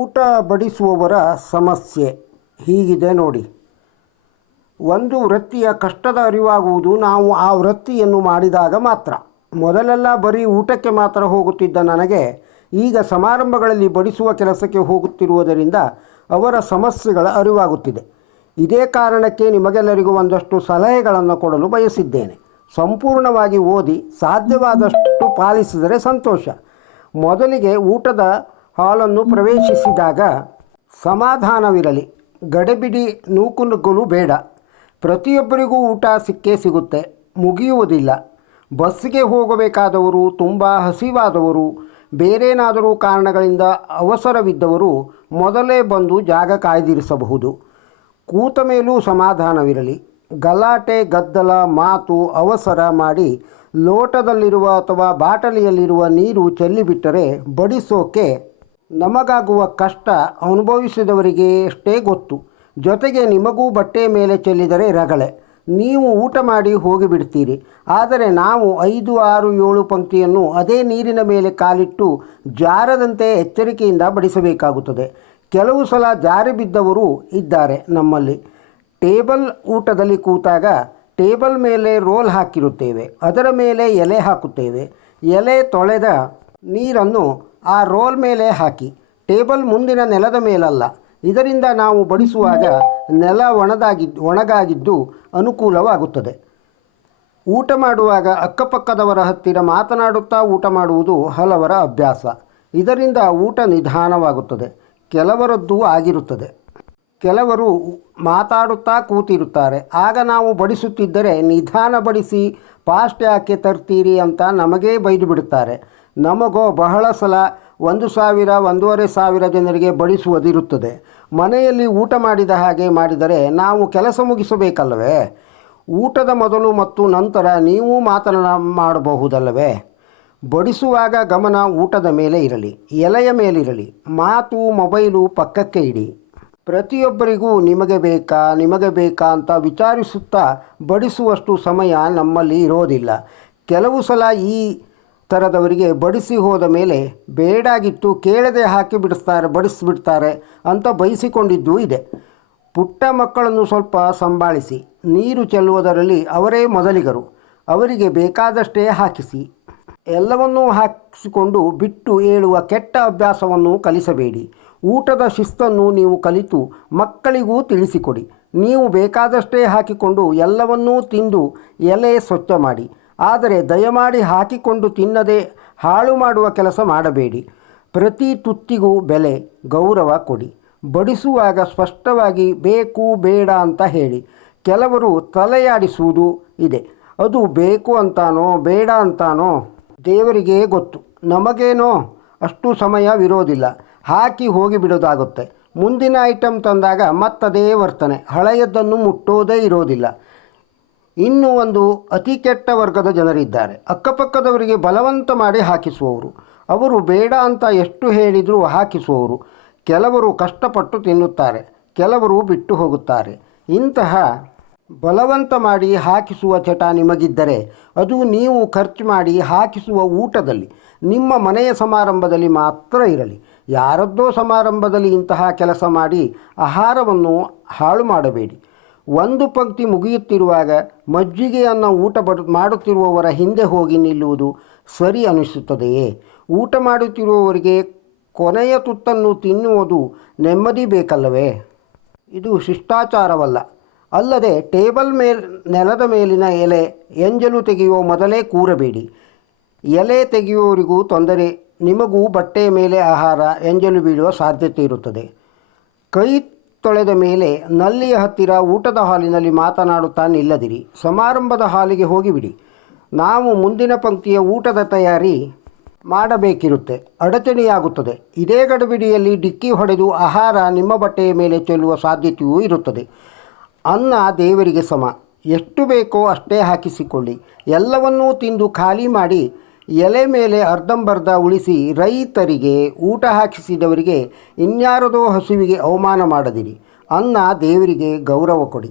ಊಟ ಬಡಿಸುವವರ ಸಮಸ್ಯೆ. ಹೀಗಿದೆ ನೋಡಿ. ಒಂದು ವೃತ್ತಿಯ ಕಷ್ಟದ ಅರಿವಾಗುವುದು ನಾವು ಆ ವೃತ್ತಿಯನ್ನು ಮಾಡಿದಾಗ ಮಾತ್ರ. ಮೊದಲೆಲ್ಲ ಬರೀ ಊಟಕ್ಕೆ ಮಾತ್ರ ಹೋಗುತ್ತಿದ್ದ ನನಗೆ, ಈಗ ಸಮಾರಂಭಗಳಲ್ಲಿ ಬಡಿಸುವ ಕೆಲಸಕ್ಕೆ ಹೋಗುತ್ತಿರುವುದರಿಂದ ಅವರ ಸಮಸ್ಯೆಗಳ ಅರಿವಾಗುತ್ತಿದೆ. ಇದೇ ಕಾರಣಕ್ಕೆ ನಿಮಗೆಲ್ಲರಿಗೂ ಒಂದಷ್ಟು ಸಲಹೆಗಳನ್ನು ಕೊಡಲು ಬಯಸಿದ್ದೇನೆ. ಸಂಪೂರ್ಣವಾಗಿ ಓದಿ ಸಾಧ್ಯವಾದಷ್ಟು ಪಾಲಿಸಿದರೆ ಸಂತೋಷ. ಮೊದಲಿಗೆ ಊಟದ ಹಾಲನ್ನು ಪ್ರವೇಶಿಸಿದಾಗ ಸಮಾಧಾನವಿರಲಿ. ಗಡಿಬಿಡಿ ನೂಕುನುಗ್ಗಲು ಬೇಡ. ಪ್ರತಿಯೊಬ್ಬರಿಗೂ ಊಟ ಸಿಕ್ಕೇ ಸಿಗುತ್ತೆ. ಮುಗಿಯುವುದಿಲ್ಲ. ಬಸ್ಸಿಗೆ ಹೋಗಬೇಕಾದವರು ತುಂಬ ಹಸಿವಾದವರು. ಬೇರೇನಾದರೂ ಕಾರಣಗಳಿಂದ ಅವಸರವಿದ್ದವರು ಮೊದಲೇ ಬಂದು ಜಾಗ ಕಾಯ್ದಿರಿಸಬಹುದು. ಕೂತ ಮೇಲೂ ಸಮಾಧಾನವಿರಲಿ. ಗಲಾಟೆ, ಗದ್ದಲ, ಮಾತು, ಅವಸರ ಮಾಡಿ ಲೋಟದಲ್ಲಿರುವ ಅಥವಾ ಬಾಟಲಿಯಲ್ಲಿರುವ ನೀರು ಚೆಲ್ಲಿಬಿಟ್ಟರೆ ಬಡಿಸೋಕೆ ನಮಗಾಗುವ ಕಷ್ಟ ಅನುಭವಿಸಿದವರಿಗೆ ಎಷ್ಟೇ ಗೊತ್ತು. ಜೊತೆಗೆ ನಿಮಗೂ ಬಟ್ಟೆ ಮೇಲೆ ಚೆಲ್ಲಿದರೆ ರಗಳೆ. ನೀವು ಊಟ ಮಾಡಿ ಹೋಗಿಬಿಡ್ತೀರಿ. ಆದರೆ ನಾವು ಐದು, ಆರು, ಏಳು ಪಂಕ್ತಿಯನ್ನು ಅದೇ ನೀರಿನ ಮೇಲೆ ಕಾಲಿಟ್ಟು ಜಾರದಂತೆ ಎಚ್ಚರಿಕೆಯಿಂದ ಬಡಿಸಬೇಕಾಗುತ್ತದೆ. ಕೆಲವು ಸಲ ಜಾರಿ ಬಿದ್ದವರು ಇದ್ದಾರೆ ನಮ್ಮಲ್ಲಿ. ಟೇಬಲ್ ಊಟದಲ್ಲಿ ಕೂತಾಗ ಟೇಬಲ್ ಮೇಲೆ ರೋಲ್ ಹಾಕಿರುತ್ತೇವೆ. ಅದರ ಮೇಲೆ ಎಲೆ ಹಾಕುತ್ತೇವೆ. ಎಲೆ ತೊಳೆದ ನೀರನ್ನು ಆ ರೋಲ್ ಮೇಲೆ ಹಾಕಿ. ಟೇಬಲ್ ಮುಂದಿನ ನೆಲದ ಮೇಲಲ್ಲ. ಇದರಿಂದ ನಾವು ಬಡಿಸುವಾಗ ನೆಲ ಒಣದಾಗಿ ಒಣಗಾಗಿದ್ದು ಅನುಕೂಲವಾಗುತ್ತದೆ. ಊಟ ಮಾಡುವಾಗ ಅಕ್ಕಪಕ್ಕದವರ ಹತ್ತಿರ ಮಾತನಾಡುತ್ತಾ ಊಟ ಮಾಡುವುದು ಹಲವರ ಅಭ್ಯಾಸ. ಇದರಿಂದ ಊಟ ನಿಧಾನವಾಗುತ್ತದೆ. ಕೆಲವರದ್ದು ಆಗಿರುತ್ತದೆ. ಕೆಲವರು ಮಾತಾಡುತ್ತಾ ಕೂತಿರುತ್ತಾರೆ. ಆಗ ನಾವು ಬಡಿಸುತ್ತಿದ್ದರೆ ನಿಧಾನ ಬಡಿಸಿ ಫಾಸ್ಟ್ ಯಾಕೆ ತರ್ತೀರಿ ಅಂತ ನಮಗೇ ಬೈದು ಬಿಡುತ್ತಾರೆ. ನಮಗೋ ಬಹಳ ಸಲ ಒಂದು ಸಾವಿರ, ಒಂದೂವರೆ ಸಾವಿರ ಜನರಿಗೆ ಬಡಿಸುವುದಿರುತ್ತದೆ. ಮನೆಯಲ್ಲಿ ಊಟ ಮಾಡಿದ ಹಾಗೆ ಮಾಡಿದರೆ ನಾವು ಕೆಲಸ ಮುಗಿಸಬೇಕಲ್ಲವೇ? ಊಟದ ಮೊದಲು ಮತ್ತು ನಂತರ ನೀವು ಮಾತನಾಡ ಮಾಡಬಹುದಲ್ಲವೇ? ಬಡಿಸುವಾಗ ಗಮನ ಊಟದ ಮೇಲೆ ಇರಲಿ, ಎಲೆಯ ಮೇಲಿರಲಿ, ಮಾತು, ಮೊಬೈಲು ಪಕ್ಕಕ್ಕೆ ಇಡಿ. ಪ್ರತಿಯೊಬ್ಬರಿಗೂ ನಿಮಗೆ ಬೇಕಾ ನಿಮಗೆ ಬೇಕಾ ಅಂತ ವಿಚಾರಿಸುತ್ತಾ ಬಡಿಸುವಷ್ಟು ಸಮಯ ನಮ್ಮಲ್ಲಿ ಇರೋದಿಲ್ಲ. ಕೆಲವು ಸಲ ಈ ಥರದವರಿಗೆ ಬಡಿಸಿ ಹೋದ ಮೇಲೆ ಬೇಡಾಗಿತ್ತು, ಕೇಳದೆ ಹಾಕಿ ಬಿಡಿಸ್ತಾರೆ, ಬಡಿಸಿಬಿಡ್ತಾರೆ ಅಂತ ಬಯಸಿಕೊಂಡಿದ್ದೂ ಇದೆ. ಪುಟ್ಟ ಮಕ್ಕಳನ್ನು ಸ್ವಲ್ಪ ಸಂಭಾಳಿಸಿ, ನೀರು ಚೆಲ್ಲುವುದರಲ್ಲಿ ಅವರೇ ಮೊದಲಿಗರು. ಅವರಿಗೆ ಬೇಕಾದಷ್ಟೇ ಹಾಕಿಸಿ. ಎಲ್ಲವನ್ನೂ ಹಾಕಿಸಿಕೊಂಡು ಬಿಟ್ಟು ಏಳುವ ಕೆಟ್ಟ ಅಭ್ಯಾಸವನ್ನು ಕಲಿಸಬೇಡಿ. ಊಟದ ಶಿಸ್ತನ್ನು ನೀವು ಕಲಿತು ಮಕ್ಕಳಿಗೂ ತಿಳಿಸಿಕೊಡಿ. ನೀವು ಬೇಕಾದಷ್ಟೇ ಹಾಕಿಕೊಂಡು ಎಲ್ಲವನ್ನೂ ತಿಂದು ಎಲೆ ಸ್ವಚ್ಛ ಮಾಡಿ. ಆದರೆ ದಯಮಾಡಿ ಹಾಕಿಕೊಂಡು ತಿನ್ನದೆ ಹಾಳು ಮಾಡುವ ಕೆಲಸ ಮಾಡಬೇಡಿ. ಪ್ರತಿ ತುತ್ತಿಗೂ ಬೆಲೆ, ಗೌರವ ಕೊಡಿ. ಬಡಿಸುವಾಗ ಸ್ಪಷ್ಟವಾಗಿ ಬೇಕು, ಬೇಡ ಅಂತ ಹೇಳಿ. ಕೆಲವರು ತಲೆಯಾಡಿಸುವುದು ಇದೆ. ಅದು ಬೇಕು ಅಂತಾನೋ, ಬೇಡ ಅಂತಾನೋ ದೇವರಿಗೇ ಗೊತ್ತು. ನಮಗೇನೋ ಅಷ್ಟು ಸಮಯವಿರೋದಿಲ್ಲ ಹಾಕಿ ಹೋಗಿ ಬಿಡೋದಾಗುತ್ತೆ. ಮುಂದಿನ ಐಟಮ್ ತಂದಾಗ ಮತ್ತದೇ ವರ್ತನೆ. ಹಳೆಯದನ್ನು ಮುಟ್ಟೋದೇ ಇರೋದಿಲ್ಲ. ಇನ್ನು ಒಂದು ಅತಿ ಕೆಟ್ಟ ವರ್ಗದ ಜನರಿದ್ದಾರೆ. ಅಕ್ಕಪಕ್ಕದವರಿಗೆ ಬಲವಂತ ಮಾಡಿ ಹಾಕಿಸುವವರು. ಅವರು ಬೇಡ ಅಂತ ಎಷ್ಟು ಹೇಳಿದರೂ ಹಾಕಿಸುವವರು. ಕೆಲವರು ಕಷ್ಟಪಟ್ಟು ತಿನ್ನುತ್ತಾರೆ. ಕೆಲವರು ಬಿಟ್ಟು ಹೋಗುತ್ತಾರೆ. ಇಂತಹ ಬಲವಂತ ಮಾಡಿ ಹಾಕಿಸುವ ಚಟ ನಿಮಗಿದ್ದರೆ ಅದು ನೀವು ಖರ್ಚು ಮಾಡಿ ಹಾಕಿಸುವ ಊಟದಲ್ಲಿ, ನಿಮ್ಮ ಮನೆಯ ಸಮಾರಂಭದಲ್ಲಿ ಮಾತ್ರ ಇರಲಿ. ಯಾರದ್ದೋ ಸಮಾರಂಭದಲ್ಲಿ ಇಂತಹ ಕೆಲಸ ಮಾಡಿ ಆಹಾರವನ್ನು ಹಾಳು ಮಾಡಬೇಡಿ. ಒಂದು ಪಂಕ್ತಿ ಮುಗಿಯುತ್ತಿರುವಾಗ ಮಜ್ಜಿಗೆಯನ್ನು ಊಟ ಬಡ ಮಾಡುತ್ತಿರುವವರ ಹಿಂದೆ ಹೋಗಿ ನಿಲ್ಲುವುದು ಸರಿ ಅನಿಸುತ್ತದೆಯೇ? ಊಟ ಮಾಡುತ್ತಿರುವವರಿಗೆ ಕೊನೆಯ ತುತ್ತನ್ನು ತಿನ್ನುವುದು ನೆಮ್ಮದಿ ಬೇಕಲ್ಲವೇ? ಇದು ಶಿಷ್ಟಾಚಾರವಲ್ಲ. ಅಲ್ಲದೆ ಟೇಬಲ್ ಮೇಲ್ ನೆಲದ ಮೇಲಿನ ಎಲೆ, ಎಂಜಲು ತೆಗೆಯುವ ಮೊದಲೇ ಕೂರಬೇಡಿ. ಎಲೆ ತೆಗೆಯುವವರಿಗೂ ತೊಂದರೆ ನಿಮಗೂ ಬಟ್ಟೆಯ ಮೇಲೆ ಆಹಾರ ಎಂಜಲು ಬೀಳುವ ಸಾಧ್ಯತೆ ಇರುತ್ತದೆ. ಕೈ ತೊಳೆದ ಮೇಲೆ ನಲ್ಲಿಯ ಹತ್ತಿರ ಊಟದ ಹಾಲಿನಲ್ಲಿ ಮಾತನಾಡುತ್ತಾ ನಿಲ್ಲದಿರಿ ಸಮಾರಂಭದ ಹಾಲಿಗೆ ಹೋಗಿಬಿಡಿ. ನಾವು ಮುಂದಿನ ಪಂಕ್ತಿಯ ಊಟದ ತಯಾರಿ ಮಾಡಬೇಕಿರುತ್ತೆ. ಅಡಚಣೆಯಾಗುತ್ತದೆ. ಇದೇ ಗಡಬಿಡಿಯಲ್ಲಿ ಡಿಕ್ಕಿ ಹೊಡೆದು ಆಹಾರ ನಿಮ್ಮ ಬಟ್ಟೆಯ ಮೇಲೆ ಚೆಲ್ಲುವ ಸಾಧ್ಯತೆಯೂ ಇರುತ್ತದೆ. ಅನ್ನ ದೇವರಿಗೆ ಸಮ. ಎಷ್ಟು ಬೇಕೋ ಅಷ್ಟೇ ಹಾಕಿಸಿಕೊಳ್ಳಿ. ಎಲ್ಲವನ್ನೂ ತಿಂದು ಖಾಲಿ ಮಾಡಿ ಎಲೆ ಮೇಲೆ ಅರ್ಧಂಬರ್ಧ ಉಳಿಸಿ ರೈತರಿಗೆ ಊಟ ಹಾಕಿಸಿದವರಿಗೆ ಇನ್ಯಾರದೋ ಹಸುವಿಗೆ ಅವಮಾನ ಮಾಡದಿರಿ. ಅನ್ನ ದೇವರಿಗೆ ಗೌರವ ಕೊಡಿ.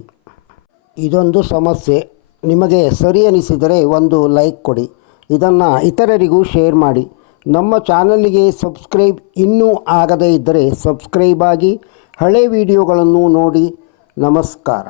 ಇದೊಂದು ಸಮಸ್ಯೆ. ನಿಮಗೆ ಸರಿ ಅನಿಸಿದರೆ ಒಂದು ಲೈಕ್ ಕೊಡಿ. ಇದನ್ನು ಇತರರಿಗೂ ಶೇರ್ ಮಾಡಿ. ನಮ್ಮ ಚಾನಲಿಗೆ ಸಬ್ಸ್ಕ್ರೈಬ್ ಇನ್ನೂ ಆಗದೇ ಇದ್ದರೆ ಸಬ್ಸ್ಕ್ರೈಬ್ ಆಗಿ ಹಳೆ ವಿಡಿಯೋಗಳನ್ನು ನೋಡಿ. ನಮಸ್ಕಾರ.